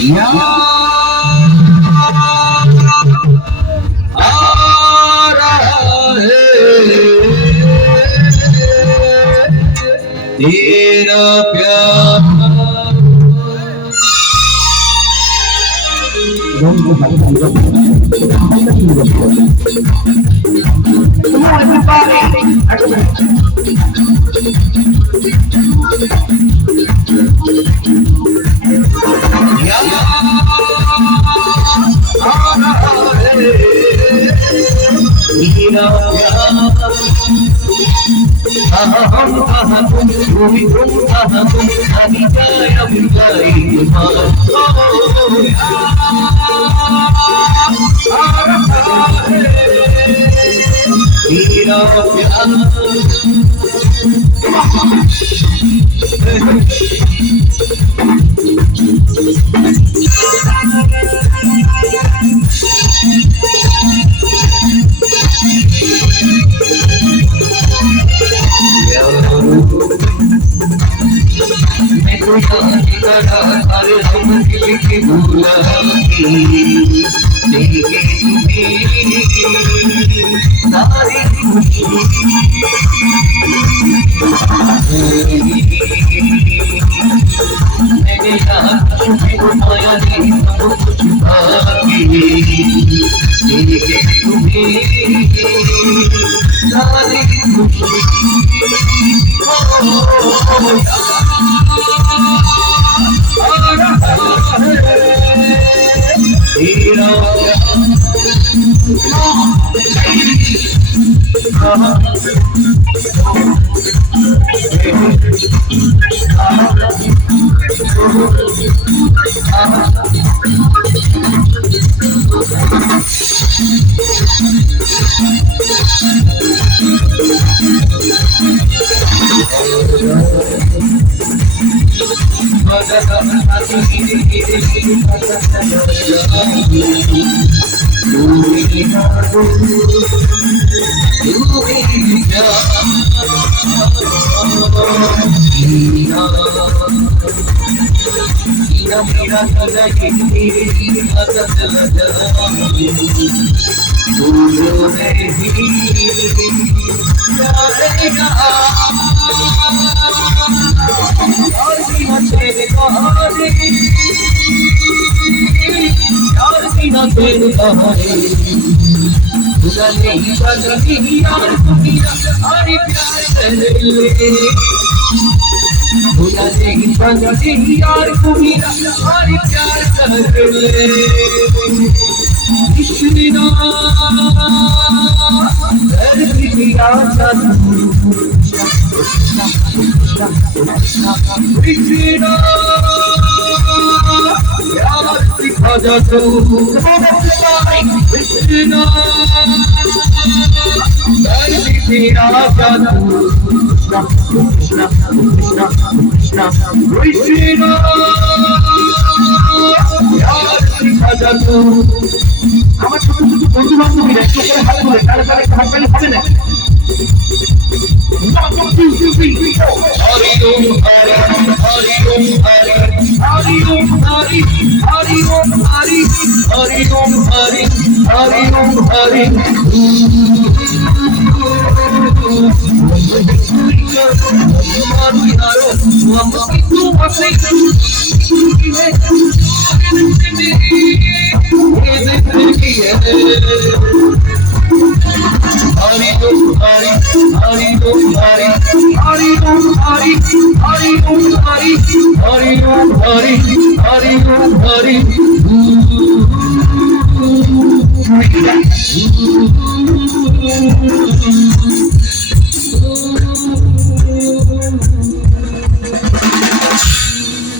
या आ रहा है तेरा प्यार। अरे हम की भूला सारी खुशी मैंने यहाँ छुपाया नहीं सब कुछ बाकी देखे तुम्हें सारी खुशी यार को मेरा और प्यार कर ले कृष्णा धरती पिया कृष्णा यार सिखा जा तू कृष्णा धरती पिया Krishna, Krishna, Krishna, Krishna, यार सिखा जा तू। আমার ছোট ছোট বন্ধু বান্ধবীরা একটু করে হাত ধরে তারা হাত পেলে হবে না। हरि ओम हरि हरि ओम हरि हरि ओम हरि हरि ओम हरि हरि ओम हरि हरि ओम हरि Hari